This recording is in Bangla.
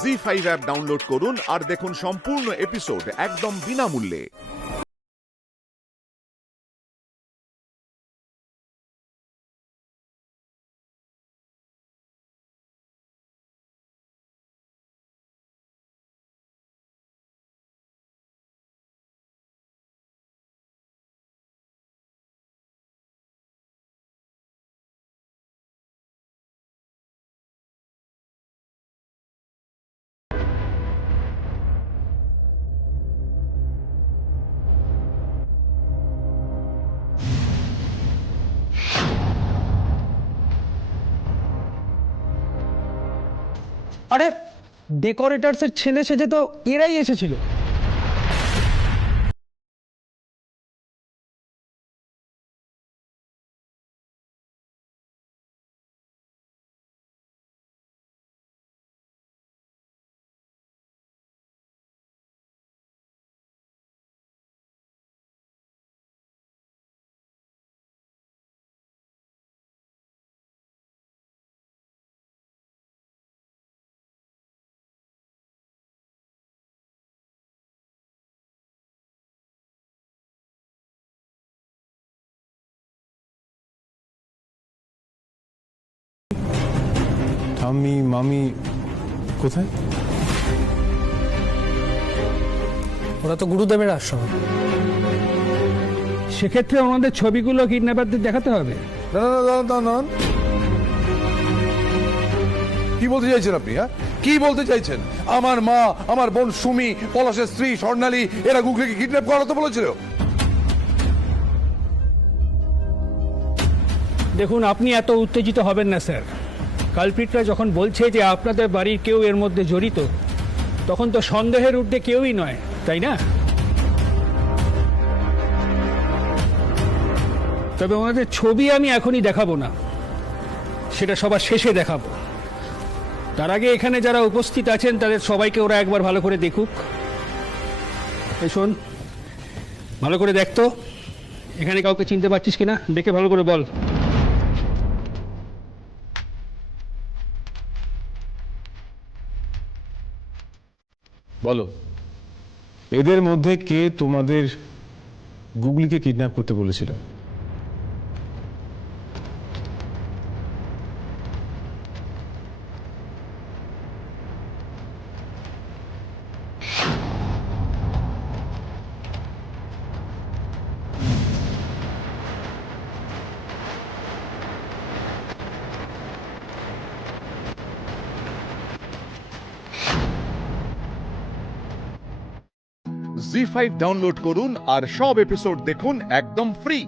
জি5 অ্যাপ ডাউনলোড করুন আর দেখুন সম্পূর্ণ এপিসোড একদম বিনামূল্যে। আরে ডেকোরেটরসের ছেলে সেজে তো এরাই এসেছিল। ঠাম্মি মামি কোথায়? ওরা তো গুরুদেবের আশ্রম। সেক্ষেত্রে ওনাদের ছবিগুলো কিডন্যাপারদের দেখাতে হবে। না, কি বলতে চাইছেন আপনি? হ্যাঁ, কি বলতে চাইছেন? আমার মা, আমার বোন সুমি, পলাশের স্ত্রী স্বর্ণালী, এরা গুগলিকে কিডন্যাপ করাতে বলেছিল। দেখুন, আপনি এত উত্তেজিত হবেন না স্যার। কালপ্রিটরা যখন বলছে যে আপনাদের বাড়ির কেউ এর মধ্যে জড়িত, তখন তো সন্দেহের ঊর্ধ্বে কেউই নয়, তাই না? তবে ওনাদের ছবি আমি এখনই দেখাবো না, সেটা সবার শেষে দেখাবো। তার আগে এখানে যারা উপস্থিত আছেন তাদের সবাইকে ওরা একবার ভালো করে দেখুক। এই শোন, ভালো করে দেখতো এখানে কাউকে চিনতে পারছিস কিনা, দেখে ভালো করে বল। বলো, এদের মধ্যে কে তোমাদের গুগলিকে কিডন্যাপ করতে বলেছিল? জি5 ডাউনলোড করুন আর সব এপিসোড দেখুন একদম ফ্রি।